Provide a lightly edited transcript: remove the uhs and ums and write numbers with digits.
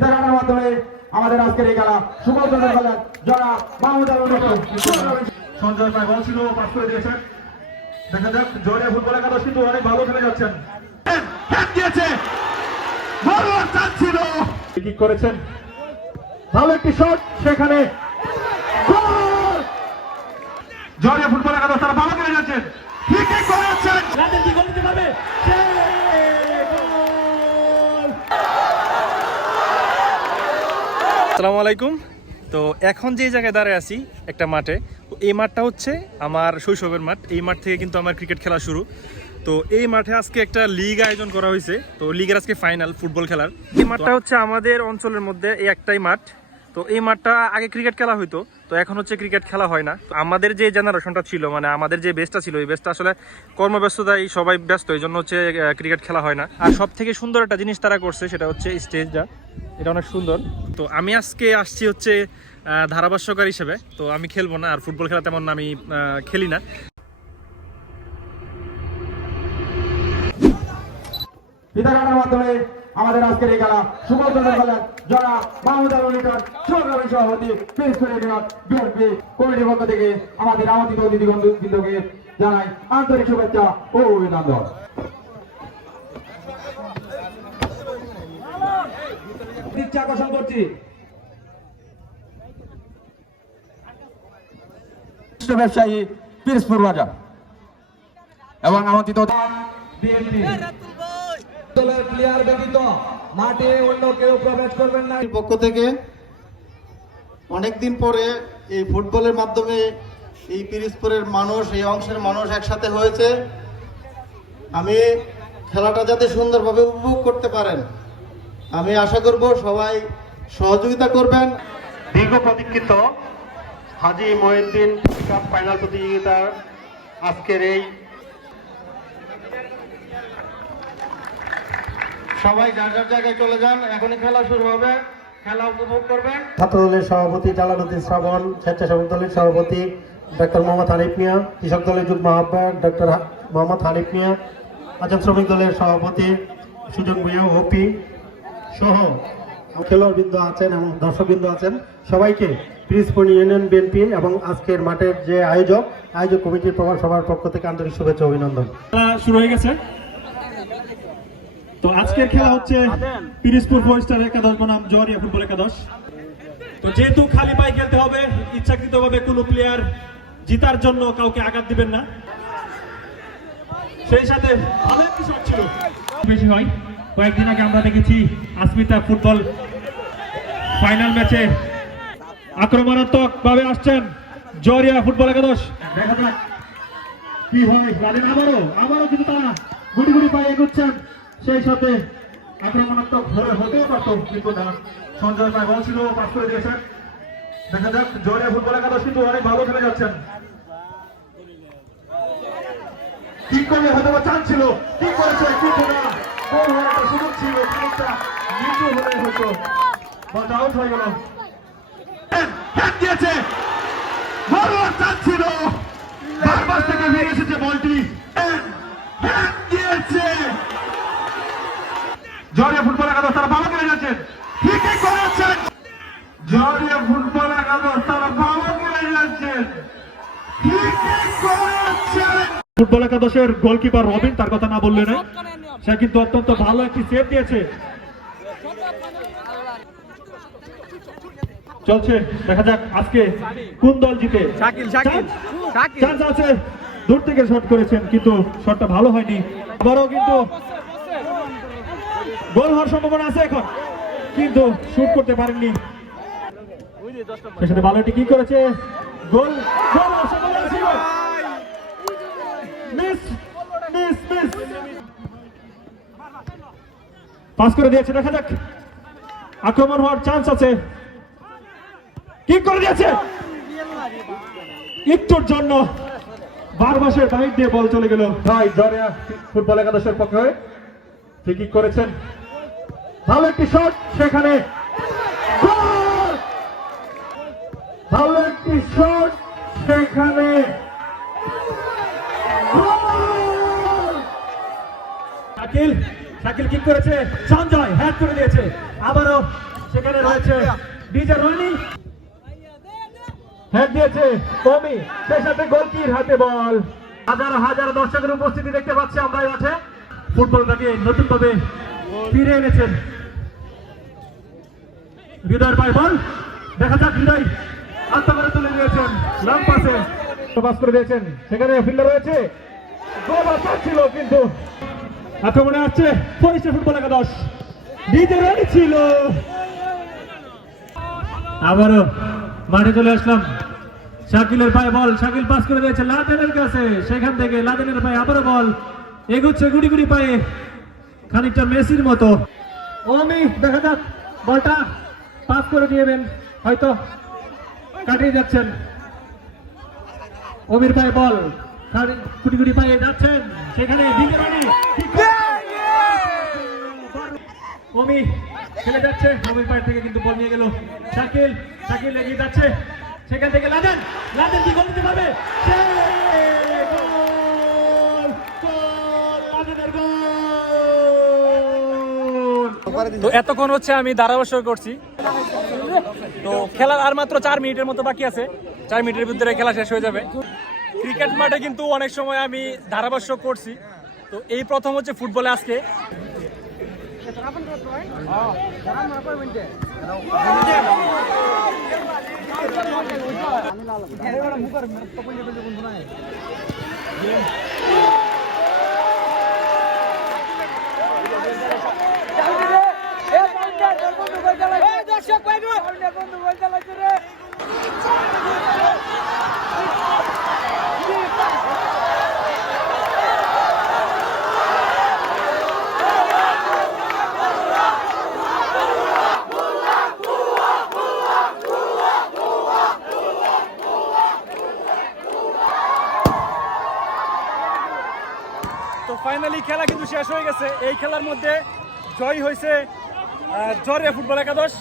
ফিতাকাটার মাধ্যমে আমাদের আজকের এই খেলা সুবল চন্দ্র খেলা যারা মাহমুদ সঞ্জয় ভাই বল ছিল পাস করে দিয়েছেন। দেখা যাক জোরে ফুটবল একাদশ কিন্তু অনেক ভালো খেলে যাচ্ছেন। দিয়েছে ছিল কি করেছেন, ভালো একটি শট, সেখানে জোরে ফুটবল একাদশ তারা ভালো খেলে যাচ্ছেন। ঠিকই করেছেন, কি গোল দিতে পারবে। আসসালামু আলাইকুম। তো এখন যে জায়গায় দাঁড়িয়ে আছি একটা মাঠে, এই মাঠটা হচ্ছে আমার শৈশবের মাঠ। এই মাঠ থেকে কিন্তু আমার ক্রিকেট খেলা শুরু। তো এই মাঠে আজকে একটা লিগ আয়োজন করা হয়েছে, তো লিগের আজকে ফাইনাল ফুটবল খেলার। এই মাঠটা হচ্ছে আমাদের অঞ্চলের মধ্যে এই একটাই মাঠ। তো এই মাঠটা আগে ক্রিকেট খেলা হইতো, তো এখন হচ্ছে ক্রিকেট খেলা হয় না। তো আমাদের যে জেনারেশনটা ছিল, মানে আমাদের যে বেসটা ছিল, এই বেসটা আসলে কর্মব্যস্ততায় সবাই ব্যস্ত, এই জন্য হচ্ছে ক্রিকেট খেলা হয় না। আর সব থেকে সুন্দর একটা জিনিস তারা করছে, সেটা হচ্ছে স্টেজটা, এটা অনেক সুন্দর। তো আমি আজকে আসছি হচ্ছে ধারাভাষ্যকার হিসেবে, তো আমি খেলবো না, আর ফুটবল খেলা তেমন আমি খেলি না। ফিতাকাটার মাধ্যমে আমাদের আজকের এই খেলা সুবল চন্দ্র খেলা যারা মাহমুদ সভাপতি বিএনপি কমিটির পক্ষ থেকে আমাদের আমন্ত্রিত অতিথিবৃন্দকে জানাই আন্তরিক শুভেচ্ছা ও অভিনন্দন। দৃষ্টি আকর্ষণ করছি ব্যবসায়ী পিরোজপুর বাজার এবং আমন্ত্রিত বিএনপি দলের প্লেয়ার ব্যতীত মাঠে অন্য কেউ প্রবেশ করবেন না। পক্ষ থেকে অনেকদিন পরে এই ফুটবলের মাধ্যমে এই পিরোজপুরের মানুষ, এই অংশের মানুষ একসাথে হয়েছে। আমি খেলাটা যাতে সুন্দরভাবে উপভোগ করতে পারেন আমি আশা করব, সবাই সহযোগিতা করবেন। দীর্ঘ প্রতীক্ষিত হাজী মঈনুদ্দিন কাপ ফাইনাল প্রতিযোগিতার আজকের এই সবাই যার যার জায়গায় চলে যান, এখনই খেলা শুরু হবে, খেলা উপভোগ করবেন। ছাত্রদলের সভাপতি জালালউদ্দিন শ্রাবণ, স্বেচ্ছাসেবক দলের সভাপতি ডক্টর মোহাম্মদ হানিফ মিয়া, কৃষক দলের যুগ্ম আহ্বায়ক ডক্টর মোহাম্মদ হানিফ মিয়া, আজাদ শ্রমিক দলের সভাপতি সুজন ভুঁইয়া ওপি সহ খেলোয়াড়বৃন্দ আছেন এবং দর্শকবৃন্দ আছেন, সবাইকে পিরোজপুর ইউনিয়ন বিএনপি এবং আজকের মাঠের যে আয়োজক কমিটির সবার পক্ষ থেকে আন্তরিক শুভেচ্ছা অভিনন্দন। খেলা শুরু হয়ে গেছে। তো আজকের খেলা হচ্ছে পিরোজপুর 4 স্টার একাদশ বনাম জোহরিয়া ফুটবল একাদশ। তো যেহেতু খালি পায়ে খেলতে হবে, ইচ্ছাকৃতভাবে কোনো প্লেয়ার জিতার জন্য কাউকে আঘাত দিবেন না। সেই সাথে ভালো একটি শট ছিল, বেশি হয়। কয়েকদিন আগে আমরা দেখেছি আসমিতা ফুটবল ফাইনাল ম্যাচে আক্রমণাত্মক ভাবে আসছেন জোহরিয়া ফুটবল একাদশ। দেখা যাক কি হয়। আবারও কিন্তু তারা গুটি গুটি পায়ে এগোচ্ছেন, সেই সাথে আক্রমণাত্মক হতেও পারত, কিন্তু না। সঞ্জয় ভাই বল ছিল পাস করে দিয়েছেন। দেখা যাক জোহরিয়া ফুটবল একাদশ কিন্তু অনেক ভালো খেলে যাচ্ছেন। ঠিক করলে হয়তো চান্স ছিল, ঠিক করেছে, কিন্তু না, গোল হওয়ার একটা সুযোগ ছিল, সুযোগটা নিচু হলে হয়তো বলটা আউট হয়ে গেল। দিয়েছে, বড় চান্স ছিল, বারবার থেকে বেরিয়ে এসেছে বলটি, দিয়েছে। জোহরিয়া ফুটবল একাদশ তারা ভালো খেলে যাচ্ছেন, ঠিকই করেছেন। জোহরিয়া ফুটবল একাদশ তারা ভালো খেলে যাচ্ছেন, ঠিকই করেছেন। ফুটবল একাদশের গোলকিপার রবিন, তার কথা না বললে না, সে কিন্তু অত্যন্ত ভালো একটি সেভ দিয়েছে। চলছে, দেখা যাক আজকে কোন দল জিতে। চান্স আছে, দূর থেকে শট করেছেন, কিন্তু শটটা ভালো হয়নি। আবারও কিন্তু গোল হওয়ার সম্ভাবনা আছে এখন, কিন্তু শুট করতে পারেননি। সেখানে ভালো একটি কি করেছে, গোল হওয়ার সম্ভাবনা ছিল, মিস পাস করে দিয়েছে। দেখা যাক, আক্রমণ হওয়ার চান্স আছে, কি করে দিয়েছে, একটুর জন্য বারবাসের বাহির দিয়ে বল চলে গেল। ভাই জোহরিয়া ফুটবল একাদশের পক্ষে ঠিকই করেছেন, ভালো একটি শট, সেখানে ভালো একটি শট, সেখানে শাকিল কিক করেছে, সঞ্জয় হ্যাট করে দিয়েছে। আবারও সেখানে রয়েছে ডিজে রনি, হেড দিয়েছে কমি, সেই সাথে গোলকির হাতে বল। হাজার হাজার দর্শকের উপস্থিতি দেখতে পাচ্ছি আমরা এই মাঠে। ফুটবলটাকে নতুন ভাবে ফিরে এনেছেন হৃদয়ের পায়ে বল, দেখা যাক হৃদয় আত্মা করে তুলে দিয়েছেন, লং পাসে পাস করে দিয়েছেন, সেখানে ফিল্ডার রয়েছে, গোল আসার ছিল কিন্তু আক্রমণে আসছে ফরিস্টার ফুটবল একাদশ, ডিজে রনি ছিল। আবারও মাঠে চলে আসলাম, শাকিলের পায়ে বল, শাকিল পাস করে দিয়েছে লাদেনের কাছে, সেখান থেকে লাদেনের পায়ে আবারও বল, এগোচ্ছে গুড়ি গুড়ি পায়ে, খানিকটা মেসির মতো। ওমি দেখা যাক বলটা পাস করে দিয়েবেন, হয়তো কাটিয়ে যাচ্ছেন। ওমির পায়ে বল, গুড়ি গুড়ি পায়ে যাচ্ছেন, সেখানে ওমি খেলে যাচ্ছে, ওমির পায়ে থেকে কিন্তু বল নিয়ে গেল শাকিল, শাকিল এগিয়ে যাচ্ছে, সেখান থেকে লাদেন, লাদেন কি গোল দিতে পারবে? তো এতক্ষণ হচ্ছে আমি ধারাভাষ্য করছি, তো খেলার আর মাত্র 4 মিনিটের মতো বাকি আছে, 4 মিনিটের ভিতরে খেলা শেষ হয়ে যাবে। ক্রিকেট মাঠে কিন্তু অনেক সময় আমি ধারাভাষ্য করছি, তো এই প্রথম হচ্ছে ফুটবলে আজকে। তো ফাইনালি খেলা কিন্তু শেষ হয়ে গেছে। এই খেলার মধ্যে জয় হয়েছে জরিয়া ফুটবল একাদশ।